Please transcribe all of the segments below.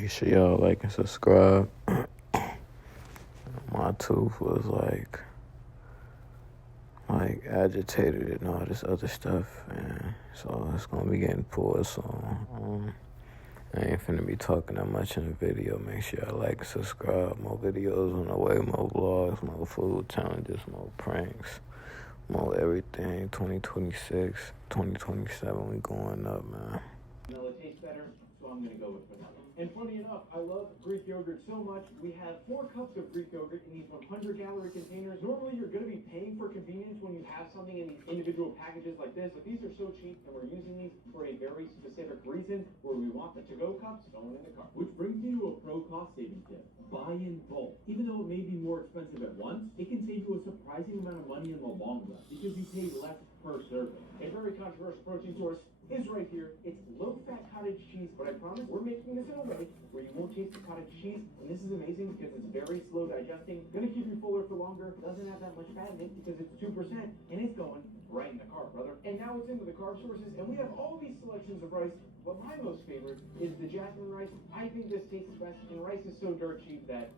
Make sure y'all like and subscribe. My tooth was like agitated and all this other stuff, and so it's gonna be getting pulled. So I ain't finna be talking that much in the video. Make sure y'all like and subscribe. More videos on the way, more vlogs, more food challenges, more pranks, more everything. 2026, 2027, we going up, man. No, it tastes better, so I'm going to go with vanilla. And funny enough, I love Greek yogurt so much, we have 4 cups of Greek yogurt in these 100-calorie containers. Normally, you're going to be paying for convenience when you have something in these individual packages like this, but these are so cheap, and we're using these for a very specific reason, where we want the to-go cups going in the car. Which brings me to a pro cost-saving tip. Buy in bulk. Even though it may be more expensive at once, it can save you a surprising amount of money in the long run, because you pay less per serving. A very controversial protein source is right here. It's low-fat cottage cheese, but I promise we're making this in a way where you won't taste the cottage cheese, and this is amazing because it's very slow digesting, gonna keep you fuller for longer, doesn't have that much fat in it because it's 2%, and it's going right in the car, brother. And now it's into the carb sources, and we have all these selections of rice, but my most favorite is the jasmine rice. I think this tastes best, and rice is so dirt cheap that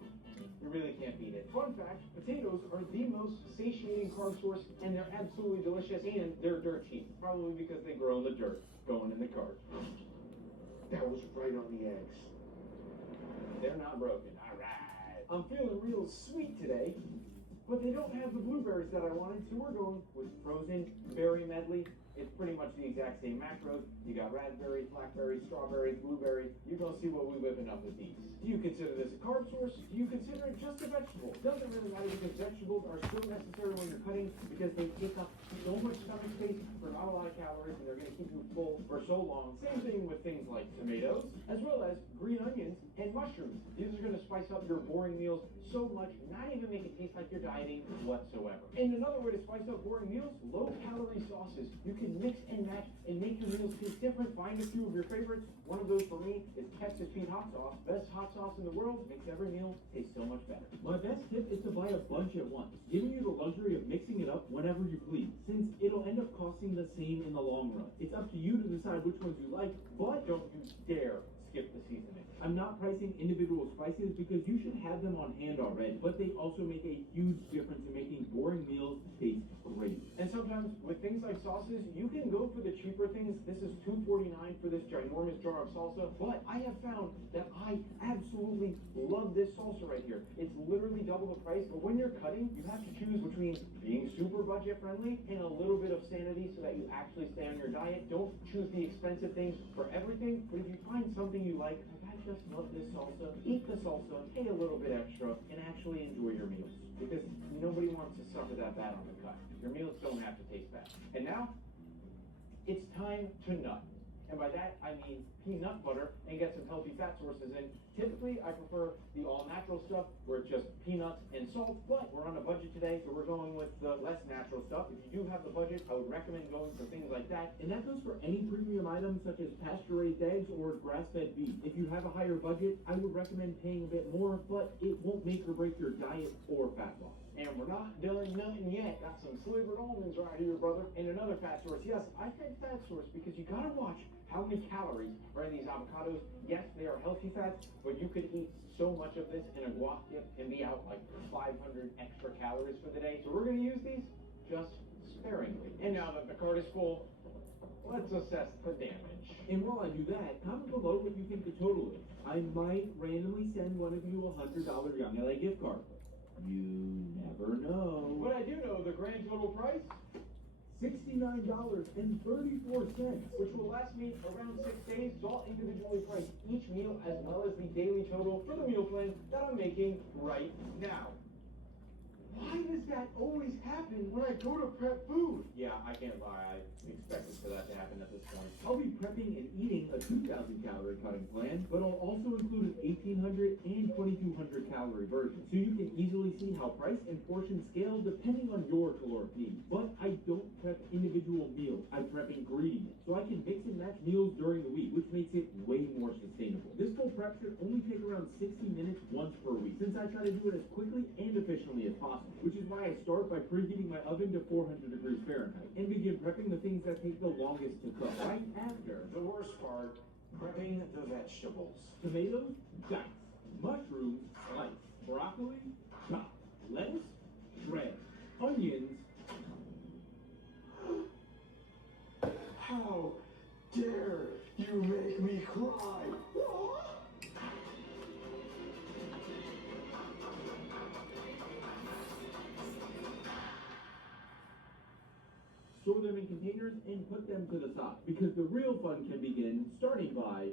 you really can't beat it. Fun fact, potatoes are the most satiating carb source, and they're absolutely delicious, and they're dirt cheap. Probably because they grow in the dirt, going in the cart. That was right on the eggs. They're not broken. All right. I'm feeling real sweet today, but they don't have the blueberries that I wanted, so we're going with frozen berry medley. It's pretty much the exact same macros. You got raspberries, blackberries, strawberries, blueberries. You're going to see what we're whipping up with these. Do you consider this a carb source? Do you consider it just a vegetable? Doesn't really matter because vegetables are still necessary when you're cutting because they take up so much stomach space for not a lot of calories, and they're going to keep you full for so long. Same thing with things like tomatoes, as well as green onions and mushrooms. These are going to spice up your boring meals so much, not even make it taste like you're dieting whatsoever. And another way to spice up boring meals, low-calorie sauces. You can mix and match and make your meals taste different. Find a few of your favorites. One of those for me is Texas Pete hot sauce. Best hot sauce in the world, makes every meal taste so much better. My best tip is to buy a bunch at once, giving you the luxury of mixing it up whenever you please, since it'll end up costing the same in the long run. It's up to you to decide which ones you like, but don't you dare skip the seasoning. I'm not pricing individual spices because you should have them on hand already, but they also make a huge difference in making boring meals taste great. And sometimes with things like sauces, you can go for the cheaper things. This is $2.49 for this ginormous jar of salsa, but I have found that I absolutely love this salsa right here. It's literally double the price, but when you're cutting, you have to choose between being super budget friendly and a little bit of sanity so that you actually stay on your diet. Don't choose the expensive things for everything, but if you find something you like I just love this salsa, eat the salsa, pay a little bit extra, and actually enjoy your meals. Because nobody wants to suffer that bad on the cut. Your meals don't have to taste bad. And now, it's time to nut. And by that, I mean peanut butter and get some healthy fat sources in. Typically, I prefer the all-natural stuff where it's just peanuts and salt, but we're on a budget today, so we're going with the less natural stuff. If you do have the budget, I would recommend going for things like that. And that goes for any premium items such as pasture-raised eggs or grass-fed beef. If you have a higher budget, I would recommend paying a bit more, but it won't make or break your diet or fat loss. And we're not done nothing yet. Got some slivered almonds right here, brother. And another fat source. Yes, I said fat source because you gotta watch how many calories are in these avocados. Yes, they are healthy fats, but you could eat so much of this in a guac dip and be out like 500 extra calories for the day. So we're gonna use these just sparingly. And now that the cart is full, let's assess the damage. And while I do that, comment below what you think the total is. I might randomly send one of you a $100 Young LA gift card. You never know. But I do know the grand total price, $69.34, which will last me around 6 days. It's all individually priced, each meal as well as the daily total for the meal plan that I'm making right now. Why does that always happen when I go to prep food? Yeah, I can't lie. I expected for that to happen at this point. I'll be prepping and eating a 2,000 calorie cutting plan, but I'll also include an 1,800 and 2,200 calorie version, so you can easily see how price and portion scale depending on your caloric needs. But I don't prep individual meals. I prep ingredients, so I can mix and match meals during the week, which makes it way more sustainable. This full prep should only take around 60 minutes once per week, since I try to do it as quickly and efficiently as possible, which is why I start by preheating my oven to 400 degrees Fahrenheit and begin prepping the things that take the longest to cook right after. The worst part Prepping the vegetables. Tomatoes, dice. Mushrooms, slice. Broccoli, chop. Lettuce, shred. Onions. How dare you make me cry? Store them in containers and put them to the side, because the real fun can begin starting by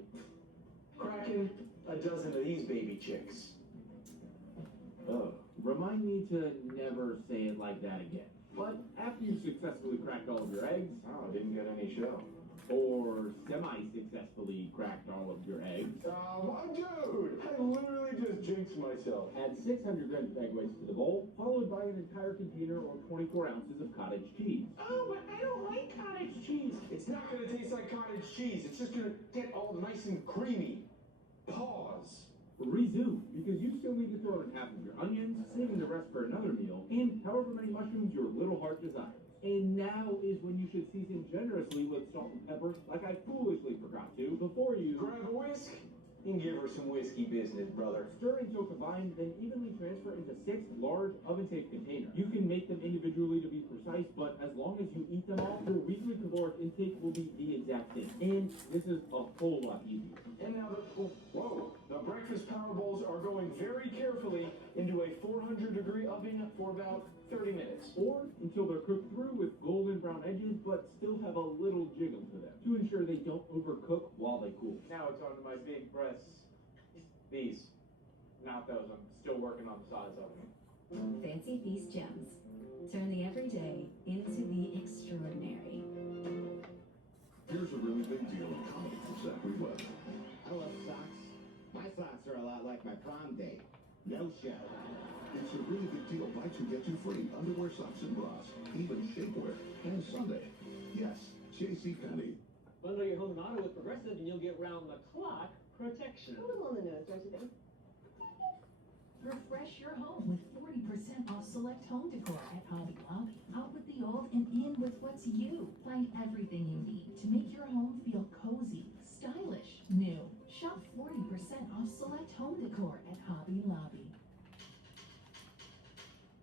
cracking a dozen of these baby chicks. Oh, remind me to never say it like that again. But after you've successfully cracked all of your eggs, oh, didn't get any shell. Or semi-successfully cracked all of your eggs. Dude, I literally just jinxed myself. Add 600 grams of egg whites to the bowl, followed by an entire container or 24 ounces of cottage cheese. Oh, but I don't like cottage cheese. It's not going to taste like cottage cheese. It's just going to get all nice and creamy. Pause. Resume, because you still need to throw in half of your onions, saving the rest for another meal, and however many mushrooms your little heart desires. And now is when you should season generously with salt and pepper, like I foolishly forgot to, before you grab a whisk and give her some whiskey business, brother. Stir until combined, then evenly transfer into 6 large oven-safe containers. You can make them individually to be precise, but as long as you eat them all, your weekly caloric intake will be the exact same. And this is a whole lot easier. And now the breakfast power bowls are going very carefully into a 400-degree oven for about 30 minutes. Or until they're cooked through with golden brown edges, but still have a little jiggle to them, to ensure they don't overcook while they cool. Now it's on to my big breasts. These. Not those. I'm still working on the size of them. Fancy Feast Gems. Turn the everyday into the extraordinary. Here's a really big deal in comedy from Zachary Webb. I love socks. My socks are a lot like my prom date. No show. It's a really big deal. Buy 2 get 2 free. Underwear, socks, and bras. Even shapewear. And Sunday. Yes, JCPenney. Bundle your home and auto with Progressive and you'll get round-the-clock protection. A little on the nose, don't you think? Refresh your home with 40% off select home decor at Hobby Lobby. Out with the old and in with what's you. Find everything you need to make your home feel cozy, stylish, new. Shop 40% off select home decor at Hobby Lobby.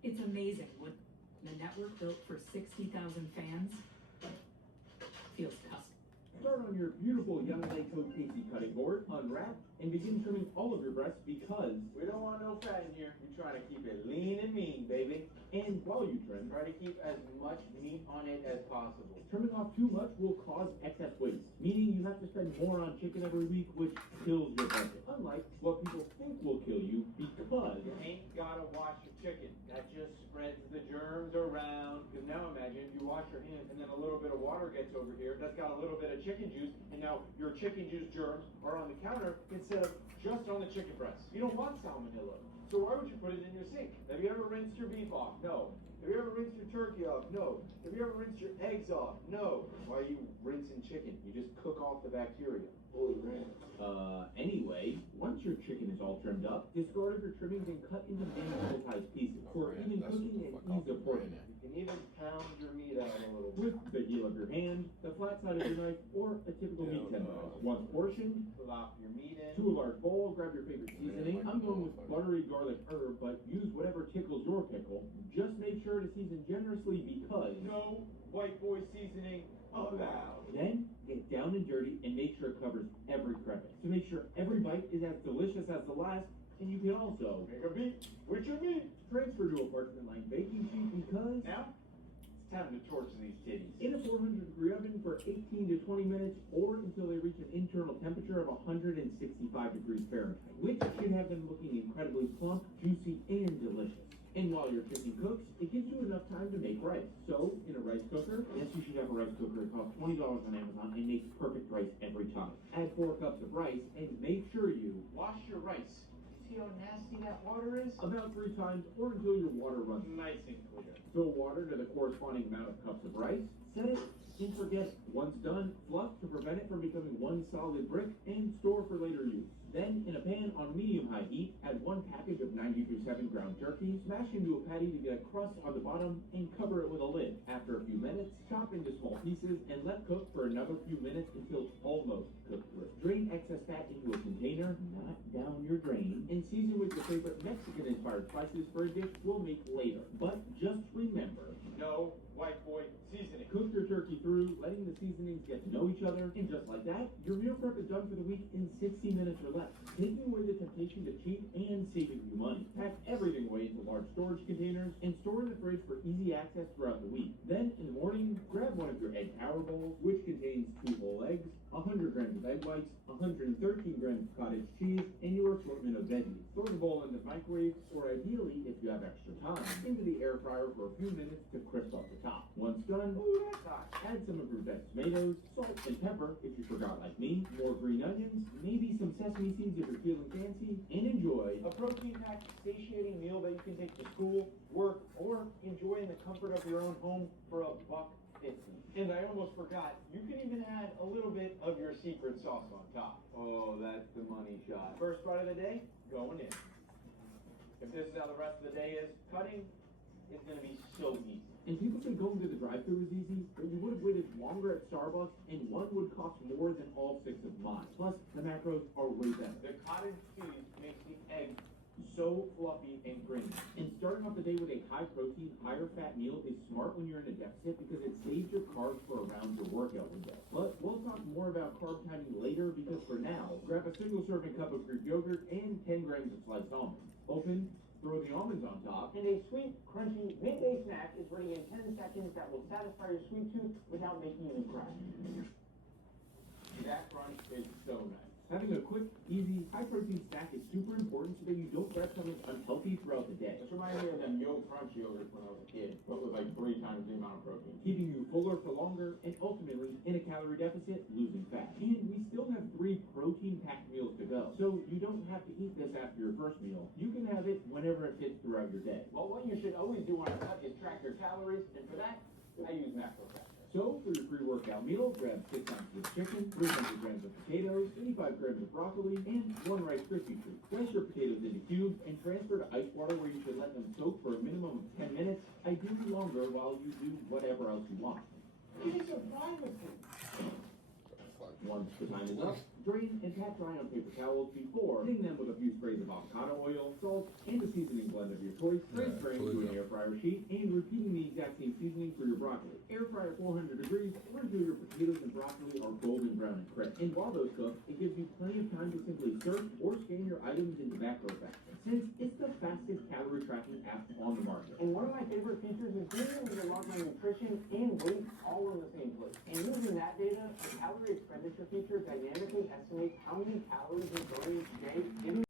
It's amazing what the network built for 60,000 fans feels custom. Start on your beautiful Young Lego Casey cutting board, unwrap, and begin trimming all of your breasts because we don't want no fat in here. We're trying to keep it lean and mean, baby. And while you trim, try to keep as much meat on it as possible. Trimming off too much will cause excess waste, meaning you have to spend more on chicken every week, which kills your budget. Unlike what people think will kill you, because you ain't gotta wash your chicken. That just spreads the germs around. Because now imagine you wash your hands and then a little bit of water gets over here. That's got a little bit of chicken juice, and now your chicken juice germs are on the counter instead of just on the chicken breast. You don't want salmonella. So why would you put it in your sink? Have you ever rinsed your beef off? No. Have you ever rinsed your turkey off? No. Have you ever rinsed your eggs off? No. Why are you rinsing chicken? You just cook off the bacteria. Holy man. Anyway, once your chicken is all trimmed up, discard of your trimmings and cut into manageable sized pieces. For even cooking and ease of portion. You can even pound your meat out a little with the heel of your hand, the flat side of your knife, or a typical meat tenderizer. Once portioned, plop your meat in to a large bowl, grab your favorite seasoning. I'm going with buttery garlic herb, but use whatever tickles your pickle. Just make sure to season generously because no white boy seasoning allowed. Then get down and dirty and make sure it covers every crevice. To make sure every bite is as delicious as the last, and you can also make a beat with your meat. Transfer to a parchment-lined baking sheet because now it's time to torch these titties. In a 400-degree oven for 18 to 20 minutes or until they reach an internal temperature of 165 degrees Fahrenheit, which should have them looking incredibly plump, juicy, and delicious. And while your chicken cooks, it gives you enough time to make rice. So, in a rice cooker, yes, you should have a rice cooker. It costs $20 on Amazon and makes perfect rice every time. Add 4 cups of rice and make sure you wash your rice. See how nasty that water is? About 3 times or until your water runs nice and clear. Fill water to the corresponding amount of cups of rice. Set it and forget it. Once done, fluff to prevent it from becoming one solid brick and store for later use. Then, in a pan on medium-high heat, add 1 package of 90 through 7 ground turkey, smash into a patty to get a crust on the bottom, and cover it with a lid. After a few minutes, chop into small pieces and let cook for another few minutes until it's almost cooked through. Drain down your drain and season with your favorite Mexican-inspired spices for a dish we'll make later. But just remember, no white boy seasoning. Cook your turkey through, letting the seasonings get to know each other, and just like that, your meal prep is done for the week in 60 minutes or less, taking away the temptation to cheat and saving you money. Pack everything away into large storage containers and store in the fridge for easy access throughout the week. Then, in the morning, grab one of your egg tower bowls, which contains 2 whole eggs, 100 grams of egg whites, 113 grams of cottage cheese, and your assortment of veggies. Throw the bowl in the microwave, or ideally, if you have extra time, into the air fryer for a few minutes to crisp up the top. Once done, that's hot. Add some of your best tomatoes, salt, and pepper if you forgot like me, more green onions, maybe some sesame seeds if you're feeling fancy, and enjoy a protein-packed, satiating meal that you can take to school, work, or enjoy in the comfort of your own home for $1.50. And I almost forgot, you can even add a little bit of your secret sauce on top. Oh, that's the money shot. First bite of the day, going in. If this is how the rest of the day is, cutting is going to be so easy. And people say going to the drive-thru is easy, but you would have waited longer at Starbucks, and one would cost more than all 6 of mine. Plus, the macros are way better. The cottage cheese makes the egg so fluffy and creamy. And starting off the day with a high-protein, higher-fat meal is smart when you're in a deficit because it saves your carbs for around your workout window. But we'll talk more about carb timing later because for now, grab a single-serving cup of Greek yogurt and 10 grams of sliced almonds. Open, throw the almonds on top, and a sweet, crunchy midday snack is ready in 10 seconds that will satisfy your sweet tooth without making you cry. That crunch is so nice. Having a quick, easy, high-protein snack is super important so that you don't grab something unhealthy throughout the day. This reminds me of them Yo Crunch yogurts when I was a kid, but with like 3 times the amount of protein. Keeping you fuller for longer, and ultimately, in a calorie deficit, losing fat. And we still have 3 protein-packed meals to go, so you don't have to eat this after your first meal. You can have it whenever it fits throughout your day. Well, what you should always do on a cut is track your calories, and for that, I use macro tracker. So, for your pre-workout meal, grab 6 ounces of chicken, 300 grams of potatoes, 85 grams of broccoli, and 1 Rice Krispie treat. Slice your potatoes into cubes and transfer to ice water where you should let them soak for a minimum of 10 minutes, ideally longer while you do whatever else you want. It is a privacy. Once the time is up, drain and pat dry on paper towels before hitting them with a few sprays of avocado oil, salt, and a seasoning blend of your choice, transferring to an air fryer sheet, and repeating the exact same seasoning for your broccoli. Air fryer 400 degrees, or until your potatoes and broccoli are golden brown and crisp. And while those cook, it gives you plenty of time to simply search or scan your items into macro tracker, since it's the fastest calorie tracking app on the market. And one of my favorite features is being able to log my nutrition and weight all in the same place. And using that data, the calorie expenditure feature dynamically estimates how many calories you burn each day, giving